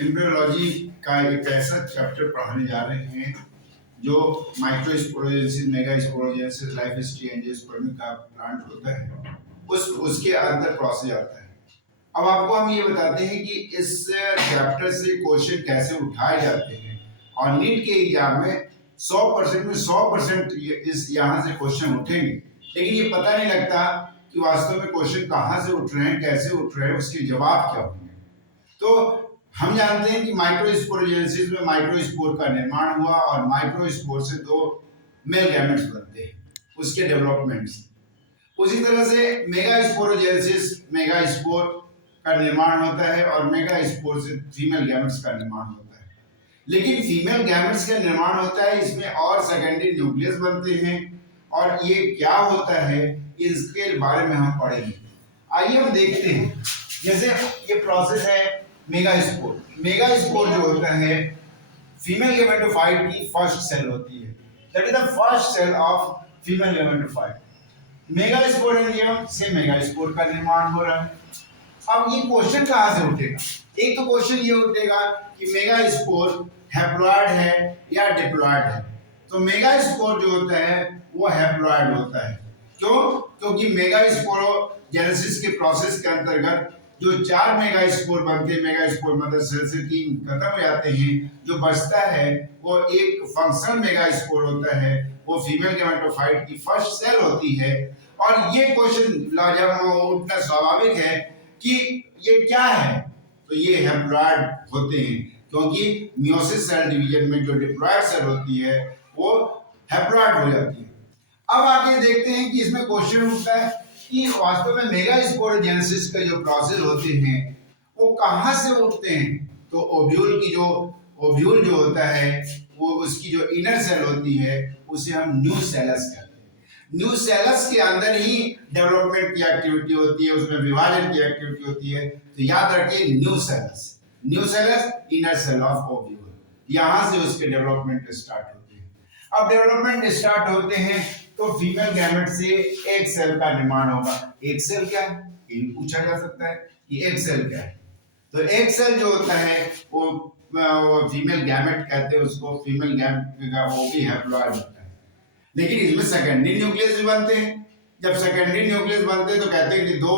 Embryology का एक ऐसा चैप्टर पढ़ाने जा रहे हैं जो माइक्रोस्पोरोजेंसिस, मेगास्पोरोजेंसिस, लाइफ हिस्ट्री, एंजियोस्पर्मी का प्लांट होता है, उसके अंदर प्रोसेस आता है। अब आपको हम ये बताते हैं कि इस चैप्टर से क्वेश्चन कैसे उठाए जाते हैं, और नीट के एग्जाम में 100% में 100% इस यहाँ से क्वेश्चन उठेंगे, लेकिन ये पता नहीं लगता कि वास्तव में क्वेश्चन कहाँ से उठ रहे हैं, कैसे उठ रहे हैं, उसके जवाब क्या होंगे। तो हम जानते हैं कि माइक्रोस्पोरोजेंसिस में माइक्रोस्पोर का निर्माण हुआ और माइक्रोस्पोर से दो मेल गैमेट्स बनते हैं, उसके डेवलपमेंट से। उसी तरह से मेगास्पोरोजेंसिस, मेगास्पोर का निर्माण होता है और मेगास्पोर से फीमेल गैमेट्स का निर्माण होता है। लेकिन फीमेल गैमेट्स का निर्माण होता है, इसमें और सेकेंडरी न्यूक्लियस बनते हैं, और ये क्या होता है इसके बारे में हम पढ़ेंगे। आइए हम देखते हैं। जैसे ये प्रोसेस है मेगास्पोर। मेगास्पोर जो होता है फीमेल गैमेटोफाइट की फर्स्ट सेल होती है, that is the first cell of female gametophyte. Megasporangium से मेगास्पोर का निर्माण हो रहा है। अब ये क्वेश्चन कहाँ से उठेगा? एक तो क्वेश्चन ये उठेगा कि मेगास्पोर हैप्लॉइड है या डिप्लॉइड है। तो मेगास्पोर जो होता है वो हैप्लॉइड होता है। क्यों? क्योंकि मेगास्पोरोजेनेसिस के प्रोसेस के अंतर्गत जो 4 मेगास्पोर बनते हैं, मेगास्पोर मदर सेल से 3 खत्म हो जाते हैं, जो बचता है वो एक फंक्शनल मेगास्पोर होता है, वो फीमेल गैमेटोफाइट की फर्स्ट सेल होती है। और ये क्वेश्चन उठना स्वाभाविक है कि ये क्या है, तो ये हैप्लॉइड होते हैं, क्योंकि मियोसिस सेल डिवीजन में जो डिप्लॉइड सेल होती है वो हैप्लॉइड हो जाती है। अब आगे देखते हैं कि इसमें क्वेश्चन उठता है कि वास्तव में मेगास्पोरोजेनेसिस के जो प्रोसेस होते हैं वो कहाँ से उठते हैं। तो ओव्यूल जो होता है वो उसकी जो इनर सेल होती है उसे हम न्यूसेलस कहते हैं। न्यूसेलस के अंदर ही डेवलपमेंट की एक्टिविटी होती है, उसमें विभाजन की एक्टिविटी होती है। तो याद रखिए nucellus inner cell of ovule, यहाँ से उसके डेवलपमेंट स्टार्ट होते हैं। अब डेवलपमेंट स्टार्ट होते हैं तो फीमेल गैमेट से एक सेल का निर्माण होगा। एक सेल क्या है ये भी पूछा जा सकता है कि एक सेल क्या है। तो एक सेल जो होता है वो फीमेल गैमेट कहते हैं उसको। फीमेल गैमेट का वो भी हैप्लॉइड होता है, लेकिन इसमें सेकेंडरी न्यूक्लियस भी बनते हैं। जब सेकेंडरी न्यूक्लियस बनते हैं तो कहते हैं कि दो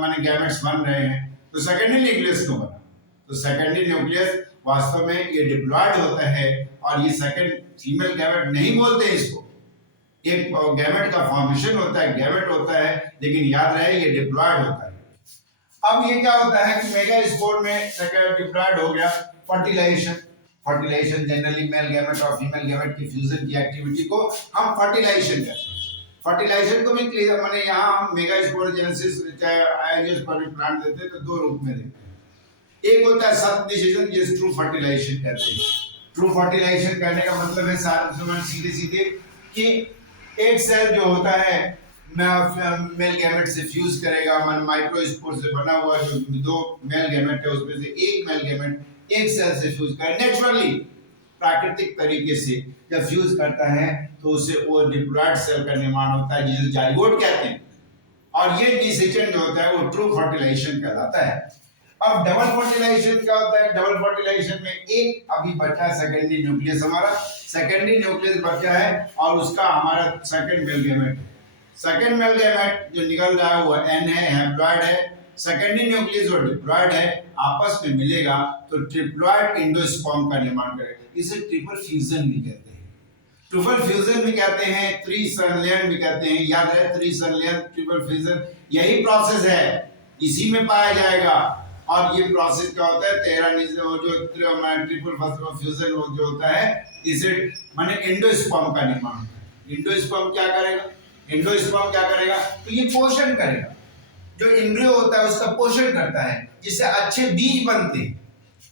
माने गैमेट्स बन रहे हैं, तो सेकेंडरी न्यूक्लियस क्यों बना? तो सेकेंडरी न्यूक्लियस वास्तव में ये डिप्लॉइड होता है, और ये सेकेंड फीमेल गैमेट नहीं बोलते इसको। एक गैमेट का फॉर्मेशन होता है, गैमेट होता है, लेकिन याद रहे ये डिप्लॉइड होता है। अब ये क्या होता है कि मेगास्पोर में सेकेंड डिप्लॉइड हो गया। फर्टिलाइजेशन जनरली मेल गैमेट और फीमेल गैमेट की फ्यूजन की एक्टिविटी को हम फर्टिलाइजेशन कहते हैं। फर्टिलाइजेशन को भी क्लियर माने यहाँ हम मेगास्पोरोजेनेसिस चाहे एंजियोस्पर्मिक प्लांट देते हैं तो दो रूप में देते हैं। एक होता है सत निषेचन, जिसे ट्रू फर्टिलाइजेशन कहते हैं। ट्रू फर्टिलाइजेशन करने का मतलब है सीधे सीधे कि एक सेल जो होता है मेल गैमेट से फ्यूज करेगा, माइक्रोस्पोर से बना हुआ जो दो मेल गैमेट है उसमें से एक मेल गैमेट एक सेल से फ्यूज कर नेचुरली प्राकृतिक तरीके से जब फ्यूज करता है तो उसे वो डिप्लॉइड सेल का निर्माण होता है, जिसे जाइगोट कहते हैं। और ये निषेचन जो होता है वो ट्रू फर्टिलाइजेशन कहलाता है। अब डबल फर्टिलाइजेशन क्या होता है? डबल फर्टिलाइजेशन में एक अभी बचा सेकेंडरी न्यूक्लियस, हमारा सेकेंडरी न्यूक्लियस बचा है और उसका हमारा second male gamete. Second male gamete जो निकल रहा है वो एन है, हैप्लॉइड है। सेकेंडरी न्यूक्लियस और डिप्लॉइड है, आपस में मिलेगा तो ट्रिप्लॉइड एंडोस्पर्म का निर्माण करेगा। इसे ट्रिपल फ्यूजन भी कहते हैं। ट्रिपल फ्यूजन भी कहते हैं, त्रिसंलयन भी कहते हैं। याद रहे त्रिसंलयन, ट्रिपल फ्यूजन यही प्रोसेस है, इसी में पाया जाएगा। और ये प्रोसेस क्या होता है? 13 जो ट्रिपल फ्यूजन जो होता है इसे माने एंडोस्पर्म का निर्माण। एंडोस्पर्म क्या करेगा? एंडोस्पर्म क्या करेगा? तो ये पोषण करेगा। जो एम्ब्रियो होता है उसका पोषण करता है, जिससे अच्छे बीज बनते हैं,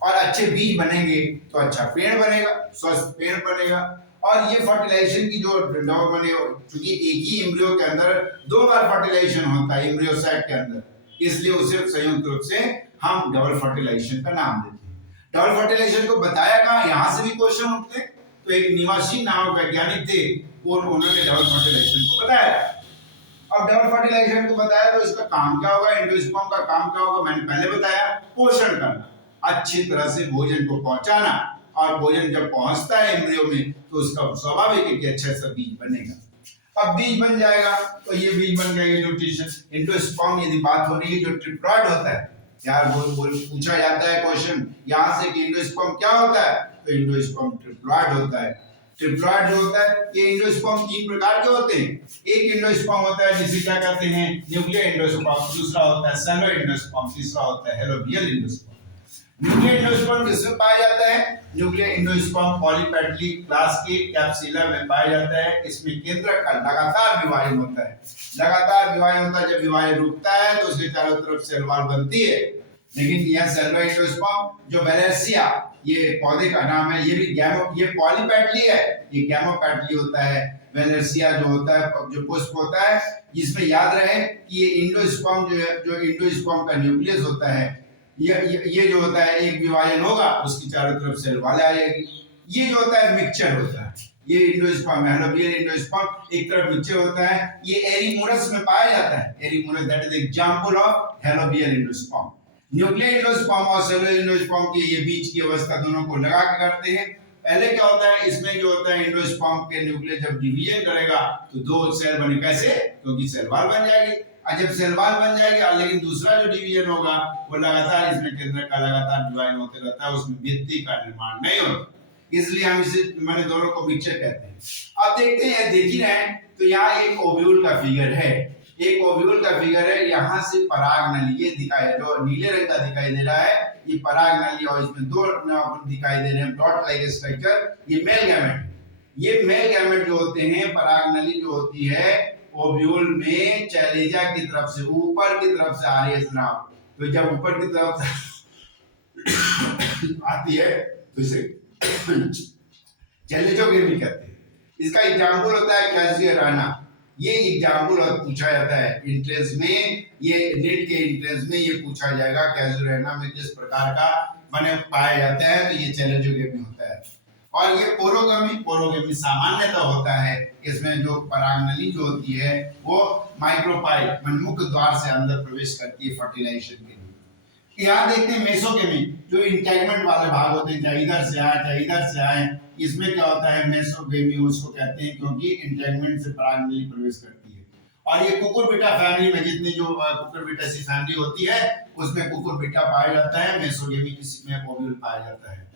और अच्छे बीज बनेंगे तो अच्छा पेड़ बनेगा, स्वस्थ पेड़ बनेगा। और ये फर्टिलाइजेशन की जो बने, क्योंकि एक ही एम्ब्रियो के अंदर 2 बार फर्टिलाइजेशन होता है एम्ब्रियो सैक के अंदर, इसलिए उसे संयुक्त रूप से हम डबल फर्टिलाइजेशन का नाम देते हैं। डबल फर्टिलाइजेशन को बताया कहाँ? यहाँ से भी क्वेश्चन उठते। तो एक निवासी नामक वैज्ञानिक थे, वो उन्होंने डबल फर्टिलाइजेशन को बताया। अब डबल फर्टिलाइजेशन को बताया तो इसका काम क्या होगा? एंडोस्पर्म का काम क्या होगा? मैंने पहले बताया, पोषण करना। अच्छी तरह से भोजन को पहुंचाना, और भोजन जब पहुंचता है एम्ब्रियो में तो उसका स्वाभाविक है कि अच्छा सा बीज बनेगा। अब बीज बन जाएगा तो ये बीज बन गया न्यूट्रिशन। एंडोस्पर्म यदि बात हो रही है जो ट्रिप्लॉइड होता है, यार बोल पूछा जाता है क्वेश्चन यहाँ से कि एंडोस्पर्म क्या होता है, तो एंडोस्पर्म ट्रिप्लॉइड होता है। ट्रिप्लॉइड जो होता है, ये एंडोस्पर्म 3 प्रकार के होते हैं। एक एंडोस्पर्म होता है जिसे क्या कहते हैं, न्यूक्लियर एंडोस्पर्म, दूसरा होता है सेलो एंडोस्पर्म, तीसरा होता है हेलोबियल एंडोस्पर्म। न्यूक्लियर एंडोस्पर्म किसमें पाया जाता है, न्यूक्लियर एंडोस्पर्म पॉलीपेटली क्लास के कैप्सुला में पाया जाता है। इसमें केंद्रक का लगातार विभाजन होता है, लगातार विभाजन होता है। जब विभाजन रुकता है तो उसके चारों तरफ सेल वॉल बनती है। लेकिन यह सेलो एंडोस्पर्म जो वैलेंसिया, ये पौधे का नाम है, ये भी ये पॉलीपेटली है, ये गैमोपेटली होता है। वैलेंसिया जो होता है, जो पुष्प होता है, जिसमें याद रहे कि ये एंडोस्पर्म जो एंडोस्पर्म का न्यूक्लियस होता है, ये जो होता है एक विभाजन होगा, उसकी चारों तरफ सेल वॉल आएगी। ये जो होता है मिक्सचर होता है, ये एंडोस्पर्म हेलोबियल एंडोस्पर्म एक तरफ मिक्सचर होता है। ये एरीमोरस में पाया जाता है, Eremurus that is example of helobial endosperm. Nuclear endosperm और सेलुलर एंडोस्पर्म की ये बीच की अवस्था दोनों को लगा के करते हैं। पहले क्या होता है, इसमें जो होता है एंडोस्पर्म के न्यूक्लियस जब डिवीजन करेगा तो 2 सेल बने, कैसे, क्योंकि सेल वॉल बन जाएगी। और जब सेल वॉल बन जाएगी, लेकिन दूसरा जो डिवीजन होगा वो लगातार इसमें केंद्र का लगातार विभाजन होते रहता है, उसमें भित्ति का निर्माण नहीं होता, इसलिए हम इसे मैंने दोनों को मिक्सचर कहते हैं। अब देखते हैं, देख ही रहे हैं, तो यहाँ एक ओव्यूल का फिगर है, एक ओव्यूल का फिगर है। यहाँ से पराग नली ये दिखाई, जो नीले रंग का दिखाई दे रहा है, ये पराग नली, और इसमें 2 दिखाई दे रहे हैं डॉट लाइक स्ट्रक्चर, ये मेल गैमेट। ये मेल गैमेट जो होते हैं, पराग नली जो होती है ओव्यूल में चैलेजा की तरफ से ऊपर की तरफ से आ रही है स्राव, तो जब ऊपर की तरफ से आती है तो इसे चैलेजोग्राफी कहते हैं। इसका एग्जांपल होता है कैजुरेना। ये एग्जांपल पूछा जाता है एंट्रेंस में, ये नेट के एंट्रेंस में ये पूछा जाएगा कैजुरेना में किस प्रकार का बने पाया जाता है, तो ये चैलेजोग्राफी होता है। और ये पोरोगमी सामान्यतः होता है, इसमें जो परागनली जो होती है वो माइक्रोपाइल मुख्य द्वार से अंदर प्रवेश करती है फर्टिलाइजेशन के लिए। यहाँ देखते हैं मेसोगेमी, जो इंटैगमेंट वाले भाग होते हैं, चाहे इधर से आए चाहे इधर से आए, इसमें क्या होता है मेसोगेमी उसको कहते हैं, क्योंकि इंटैगमेंट से परागनली प्रवेश करती है। और ये कुकुरबिटा फैमिली में जितनी जो कुकुरबिटेसी फैमिली होती है उसमें कुकुरबिटा पाया जाता है, मेसोगेमी किसी में ओव्यूल पाया जाता है।